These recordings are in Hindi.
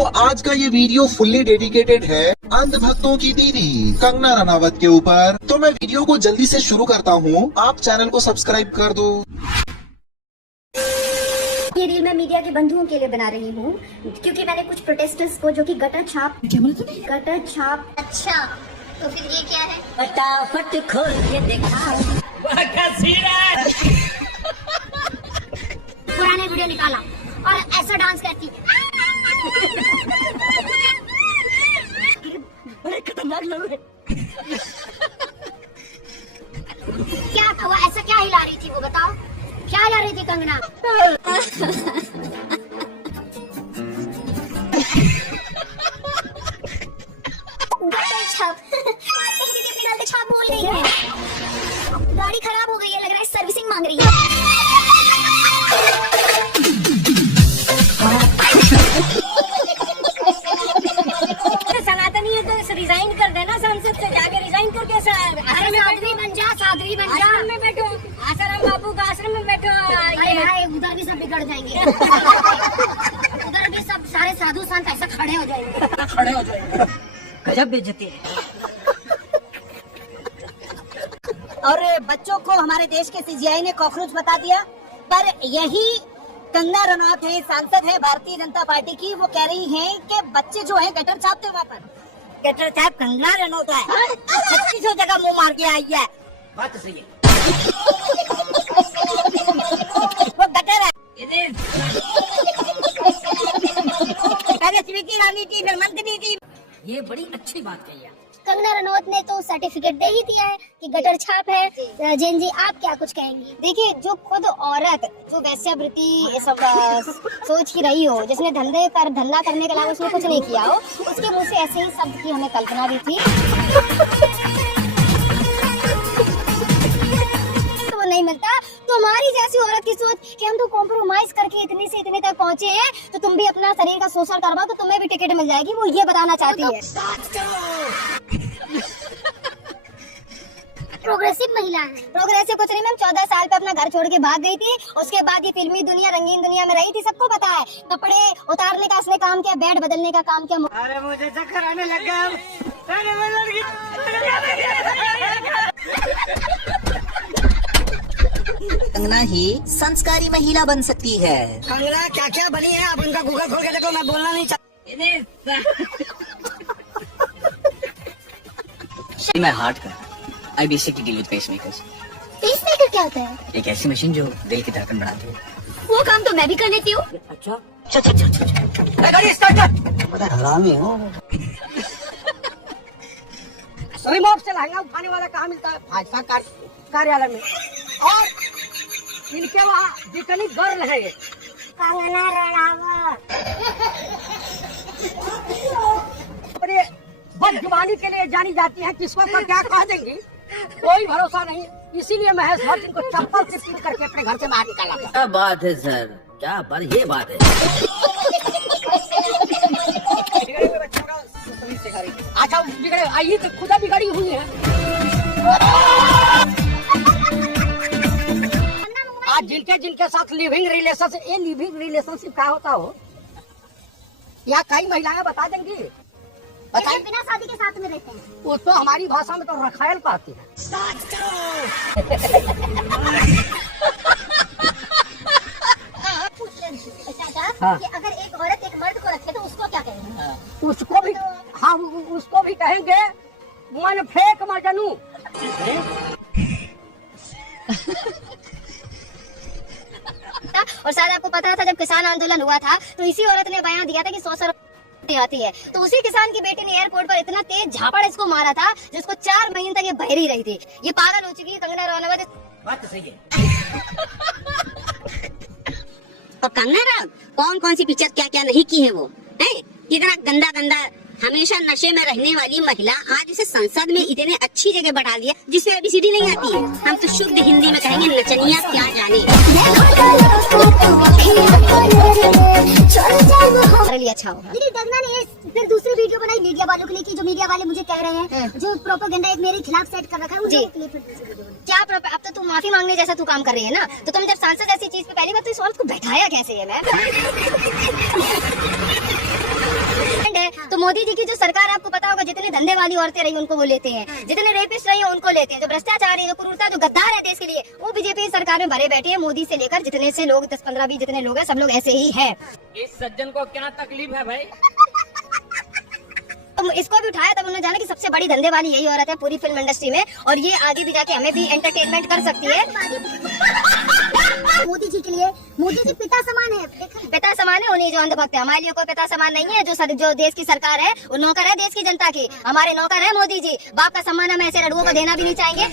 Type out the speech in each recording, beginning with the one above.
तो आज का ये वीडियो फुल्ली डेडिकेटेड है अंधभक्तों की दीदी कंगना रनावत के ऊपर। तो मैं वीडियो को जल्दी से शुरू करता हूँ, आप चैनल को सब्सक्राइब कर दो। ये रील मैं मीडिया के बंधुओं के लिए बना रही हूँ क्योंकि मैंने कुछ प्रोटेस्टर्स को जो कि गटर छाप, क्या बोला तुमने? गटर छाप। अच्छा, तो फिर ये क्या है? फटाफट खोल के देखा। पुराने वीडियो निकाला और ऐसा डांस करती। बड़े खतरनाक लोग हैं। क्या था वो? ऐसा क्या हिला रही थी वो, बताओ क्या हिला रही थी कंगना? छाप बोल रही है। गाड़ी खराब हो गई है, लग रहा है सर्विसिंग मांग रही है। सनातनी है तो रिजाइन कर देना संसद से जाके, रिजाइन करके साध्वी बन जा, साध्वी बन जा। आश्रम में बैठो, आसाराम बापू का आश्रम में बैठो। उधर भी सब बिगड़ जाएंगे। उधर भी सब सारे साधु संत ऐसा खड़े हो जाएंगे। गजब बेइज्जती है। और बच्चों को हमारे देश के सीजीआई ने कॉकरोच बता दिया, पर यही कंगना रनौत है, सांसद है भारतीय जनता पार्टी की, वो कह रही हैं कि बच्चे जो है गटर छापते वहाँ पर। गटर छाप कंगना रनौत है, 3600 जगह मुंह मार के आई है। बात तो सही है। वो गटर है। पहले स्वीटी रानी थी, फिर मंत्री थी। ये बड़ी अच्छी बात कही है। कंगना रनौत ने तो सर्टिफिकेट दे ही दिया है कि गटर छाप है। जैन जी, आप क्या कुछ कहेंगी? देखिए, जो खुद औरत जो वैश्यावृत्ति सब सोच ही रही हो, जिसने धंधा करने के अलावा उसने कुछ नहीं किया हो, उसके मुंह से ऐसे ही शब्द की हमें कल्पना भी थी। तो वो नहीं मिलता। तुम्हारी जैसी औरत की सोच कि हम तो कॉम्प्रोमाइज करके इतने से इतने तक पहुँचे हैं, तो तुम भी अपना शरीर का शोषण करवाओ तो तुम्हें भी टिकट मिल जाएगी, वो ये बताना चाहती है। प्रोग्रेसिव महिला है। प्रोग्रेसिव कुछ नहीं मैम, 14 साल पे अपना घर छोड़ के भाग गई थी। उसके बाद ये फिल्मी दुनिया, रंगीन दुनिया में रही थी, सबको पता है। कपड़े उतारने का इसने काम किया, बेड बदलने का काम किया। अरे मुझे चक्कर आने लगा। कंगना ही संस्कारी महिला बन सकती है। कंगना क्या क्या बनी है, आप उनका गूगल खोल के देखो, मैं बोलना नहीं चाहता। मैं हार्ट का I basically deal with pacemakers। Pacemaker क्या होता है? एक ऐसी मशीन जो दिल की धड़कन बढ़ाती है। वो काम तो मैं भी कर लेती हूँ। अच्छा, गाड़ी स्टार्ट कर। बड़ा हरामी हो। रिमोट से लहंगा उठाने वाला कहाँ मिलता है? भाजपा कार्यालय में। और इनके वहाँ जितनी गर्ल है ये कंगना रनावत। बदजुबानी के लिए जानी जाती है, किसको पर क्या कह देंगी कोई भरोसा नहीं। इसीलिए महेश भट्ट इनको चप्पल से पीट करके अपने घर से बाहर निकाला था। क्या बात है सर, क्या बात, ये बात है। अच्छा बिगड़े आई तो खुदा बिगड़ी हुई है। आज जिनके साथ लिविंग रिलेशनशिप, ये लिविंग रिलेशनशिप क्या होता हो, यहाँ कई महिलाएं बता देंगी। बताइए, बिना शादी के साथ में रहते हैं। उसको हमारी भाषा में तो रखायल कहती है। हाँ। कि अगर एक औरत एक मर्द को रखे तो उसको क्या कहेंगे? उसको भी हम उसको भी कहेंगे मन फेंक मजनू। और शायद आपको पता था जब किसान आंदोलन हुआ था तो इसी औरत ने बयान दिया था कि 100 आती है, तो उसी किसान की बेटी ने एयरपोर्ट पर इतना तेज झापड़ इसको मारा था जिसको 4 महीने तक ये बहरी रही थी। ये पागल हो चुकी है कंगना रनौत। बात तो सही है। और कंगना रनौत कौन सी पिक्चर क्या क्या नहीं की है वो, है कितना गंदा हमेशा नशे में रहने वाली महिला आज इसे संसद में इतने अच्छी जगह बैठा दिया जिसमें ABCD नहीं आती है। हम तो शुद्ध हिंदी में कहेंगे नचनिया क्या जाने। हमारे लिए अच्छा होगा। लेकिन कंगना ने फिर दूसरी वीडियो बनाई मीडिया वालों के लिए की, जो मीडिया वाले मुझे कह रहे हैं जो प्रोपेगेंडा एक मेरे खिलाफ सेट कर रखा है मुझे। क्या अब तो तू माफी मांगने जैसा तू काम कर रही है ना, तो तुम जब सांसद ऐसी चीज पे पहली बार तो इस औरत को बैठाया कैसे है मैम? मोदी जी की जो सरकार है, आपको पता होगा जितने धंधे वाली औरतें रही उनको वो लेते हैं, जितने रेपिस्ट रही है उनको लेते हैं, जो भ्रष्टाचारी, जो क्रूरता, जो गद्दार है देश के लिए, वो बीजेपी सरकार में भरे बैठे हैं। मोदी से लेकर जितने से लोग 10-15-20 जितने लोग हैं, सब लोग ऐसे ही है। इस सज्जन को क्या तकलीफ है भाई? तो इसको भी उठाया तब उन्होंने जाना कि सबसे बड़ी धंधे वाली यही औरत है पूरी फिल्म इंडस्ट्री में, और ये आगे भी जाके हमें भी एंटरटेनमेंट कर सकती है। मोदी जी के लिए मोदी जी पिता समान है, पिता समान है, उन्हीं जो अंधभक्त है। हमारे लिए कोई पिता समान नहीं है। जो देश की सरकार है वो नौकर है देश की जनता की, हमारे नौकर है मोदी जी। बाप का सम्मान हम ऐसे लड़ुओं को देना भी नहीं चाहेंगे।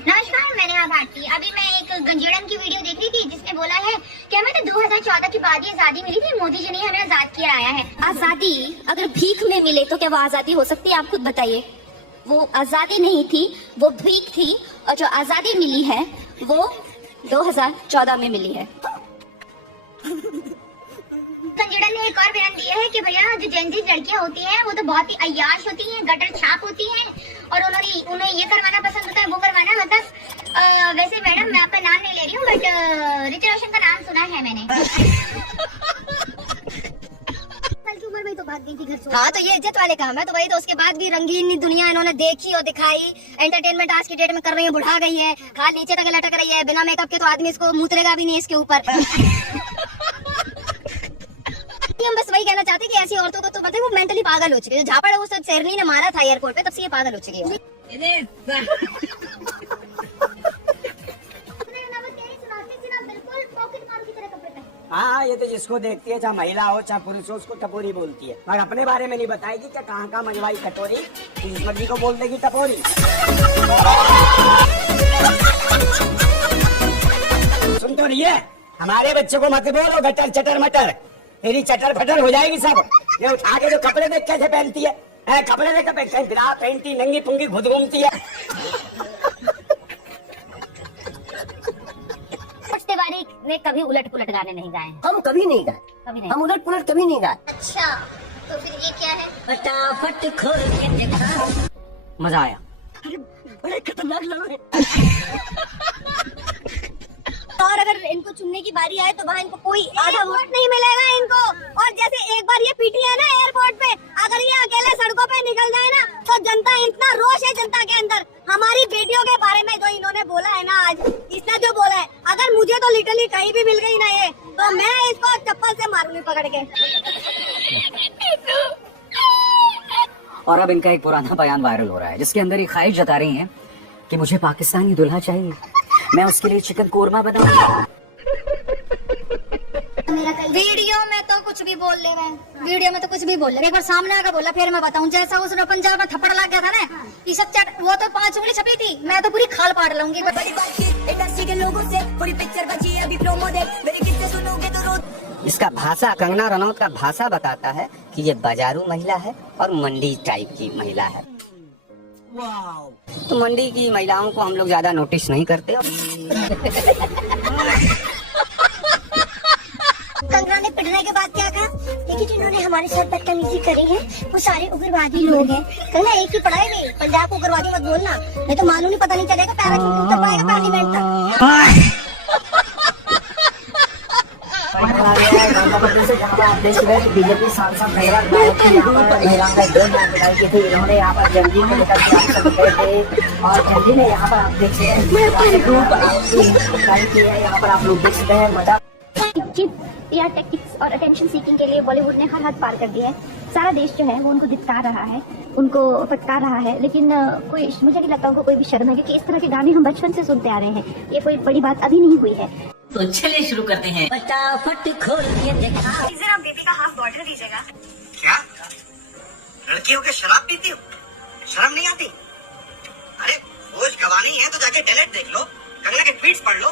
नमस्कार, मैंने यहाँ भारती। अभी मैं एक गंजेड़न की वीडियो देख रही थी जिसने बोला है कि हमें तो 2014 के बाद ही आजादी मिली थी, मोदी जी ने हमें आजाद किया आया है। आजादी अगर भीख में मिले तो क्या वो आजादी हो सकती है? आप खुद बताइए। वो आजादी नहीं थी, वो भीख थी, और जो आजादी मिली है वो 2014 में मिली है। गंजेड़न ने एक और बयान दिया है कि भैया जो जेनजी लड़कियां होती हैं वो तो बहुत ही अय्याश होती हैं, गटर छाप होती हैं, और उन्हें ये करवाना पसंद होता है, वो करवाना। मतलब वैसे मैडम मैं आपका नाम नहीं ले रही हूँ, बट ऋतिक रोशन का नाम सुना है मैंने। साल की उम्र में तो भाग गई थी घर से। हाँ, तो ये इज्जत वाले काम है। तो वही तो, उसके बाद भी रंगीन दुनिया इन्होंने देखी और दिखाई। एंटरटेनमेंट आज की डेट में कर रही है, बुढ़ा गई है, खाल नीचे तक लटक रही है। बिना मेकअप के तो आदमी इसको मुतरेगा भी नहीं इसके ऊपर। हम बस वही कहना चाहते हैं कि ऐसी औरतों को तो मतलब वो मेंटली पागल हो चुकी है। जो झापड़ है वो सब शेरनी ने मारा था एयरपोर्ट पे, तब से ये पागल हो चुकी है। हाँ, ये तो जिसको देखती है, चाहे महिला हो चाहे पुरुष हो, उसको टपोरी बोलती है, मगर अपने बारे में नहीं बताएगी कि कहाँ कहाँ मंजवाई कटोरी, किस्मत जी को बोल देगी टपोरी। सुन तो रही है, हमारे बच्चे को मत बोलो गटर चटर मटर, तेरी चटर फटर हो जाएगी सब। ये उठा के जो कपड़े देख कैसे पहनती है, कपड़े देख बिना पहनती, नंगी पुंगी खुद घूमती है। तिवारी ने कभी उलट पुलट गाने नहीं गाए। हम कभी नहीं गाए, कभी नहीं। हम उलट पुलट कभी नहीं गाए। अच्छा, तो फिर ये क्या है? फटाफट खोल के देखा। मजा आया। अरे बड़े खतरनाक लोग हैं। और अगर इनको चुनने की बारी आए तो वहाँ इनको कोई आधा वोट नहीं मिलेगा इनको। और जैसे एक बार ये पीटी है ना एयरपोर्ट पे, अगर ये अकेले सड़कों पे निकल जाए ना, तो जनता, इतना रोष है जनता के अंदर हमारी बेटियों के बारे में जो इन्होंने बोला है ना, आज इसने जो बोला है, अगर मुझे तो लिटरली कहीं भी मिल गई ना ये, तो मैं इसको चप्पल से मारूंगी पकड़ के। और अब इनका एक पुराना बयान वायरल हो रहा है जिसके अंदर ये ख्वाहिश जता रही हैं कि मुझे पाकिस्तानी दुल्हा चाहिए, मैं उसके लिए चिकन कोरमा बनाऊंगा। वीडियो में तो कुछ भी बोल ले रहे हैं, वीडियो में तो कुछ भी बोल ले रहे। एक बार सामने आकर बोला, फिर मैं बताऊं। जैसा उस पंजाब में थप्पड़ लग गया था ना, ये सब चट, वो तो 5 उंगली छपी थी, मैं तो पूरी खाल पाड़ लूंगी। इसका भाषा, कंगना रनौत का भाषा बताता है कि ये बाजारू महिला है और मंडी टाइप की महिला है। तो मंडी की महिलाओं को हम लोग ज्यादा नोटिस नहीं करते। कंगना ने पिटने के बाद क्या कहा? देखिए जिन्होंने हमारे साथ बदतमीजी करी है वो सारे उग्रवादी लोग हैं। कंगना एक ही पढ़ाई नहीं, पंजाब को उग्रवादी मत बोलना, नहीं तो मालूम नहीं, पता नहीं चलेगा पैराशूट उतर पाएगा पार्लियामेंट तक। बीजेपी सांसद महिलाओं का दो बताई की थी, इन्होंने यहाँ पर जल्दी को लेकर थे और जल्दी ने यहाँ पर आप देख सकते हैं, यहाँ पर आप लोग देख सकते हैं मजा। या टेक्टिक्स और अटेंशन सीकिंग के लिए बॉलीवुड ने हर हद पार कर दिया है। सारा देश जो है वो उनको धिक्कार रहा है, उनको फटकार रहा है, लेकिन कोई, मुझे नहीं लगता उनको कोई भी शर्म है, क्योंकि इस तरह के गाने हम बचपन से सुनते आ रहे हैं। ये कोई बड़ी बात अभी नहीं हुई है। तो चलिए शुरू करते हैं। फटाफट खोल के देखा। आप बेबी का हाफ बॉर्डर दीजिएगा। क्या लड़की हो के शराब पीती हो? शर्म नहीं आती? अरे होश गंवानी है तो जाके टैलेंट देख लो, कंगना के ट्वीट्स पढ़ लो।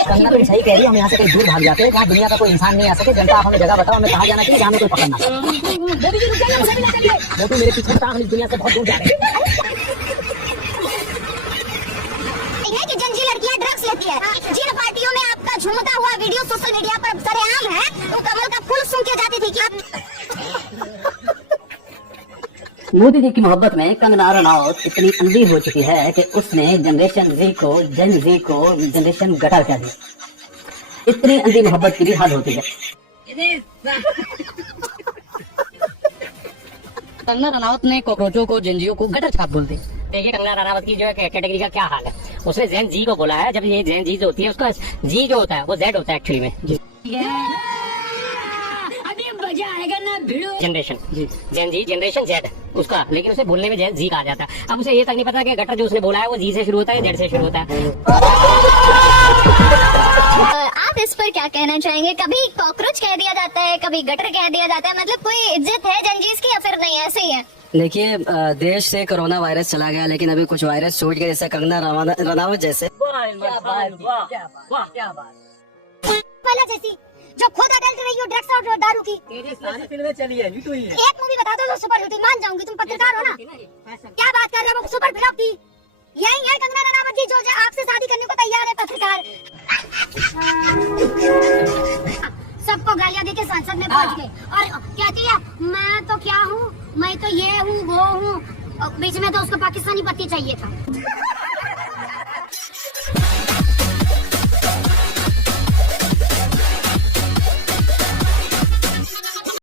कंगना तो सही कह रही है, हम यहाँ से कहीं दूर भाग जाते हैं जहाँ दुनिया का कोई इंसान नहीं आ सके। जनता आप हमें जगह बताओ, हमें कहाँ जाना चाहिए जहाँ हमें कोई पकड़ना। वो तो मेरे पीछे इस दुनिया से बहुत दूर जा रहे हैं। कि जंजी लड़कियां ड्रग्स लेती है। जिन पार्टियों में आपका झूमता हुआ वीडियो सोशल मीडिया पर सरेआम है, तो कमल का फूल सूंघ के जाती थी कि मोदी जी की मोहब्बत में कंगना रनौत इतनी अंधी हो चुकी है कि उसने जनरेशन जी को जनरेशन गटर कह दिया। इतनी अंधी मोहब्बत की भी हद होती है। कंगना रनावत ने कॉकरोचों को, जेनजियो को गटर छाप बोल दी। देखिए कंगना रनावत की जो है कैटेगरी का क्या हाल है। उसने जेन जी को बोला है, जब ये जेन जी जो होती है उसका जी जो होता है वो जेड होता है एक्चुअली में। अभी मजा आएगा ना भिड़ो। जनरेशन जेन जी जनरेशन जेड उसका, लेकिन उसे बोलने में जेन जी कहा जाता है। अब उसे ये तक नहीं पता कि गटर जो उसने बोला है वो जी से शुरू होता है, जेड से शुरू होता है। आप इस पर क्या कहना चाहेंगे? कभी कॉकरोच कह दिया जाता है, कभी गटर कह दिया जाता है, मतलब कोई इज्जत है जनजीज की या फिर नहीं, ऐसे ही है? देखिए, देश से कोरोना वायरस चला गया, लेकिन अभी कुछ वायरस छूट गए, जैसे कंगना रनावत जैसे। वाला जैसी जो खुद अडल्ट रही हो ड्रग्स और दारू की। एक मूवी बता दो जो सुपर हिट, मान जाऊंगी, तुम पत्रकार हो ना। क्या बात कर रहे हो, सुपर फ्लॉप थी। यही है कंगना रनावत जी जो आपसे शादी करने को तैयार है, पत्रकार। सबको गालियां देके संसद में पहुंच गए और कहती है मैं तो क्या हूँ, मैं तो ये हूँ वो हूँ। बीच में तो उसको पाकिस्तानी पति चाहिए था।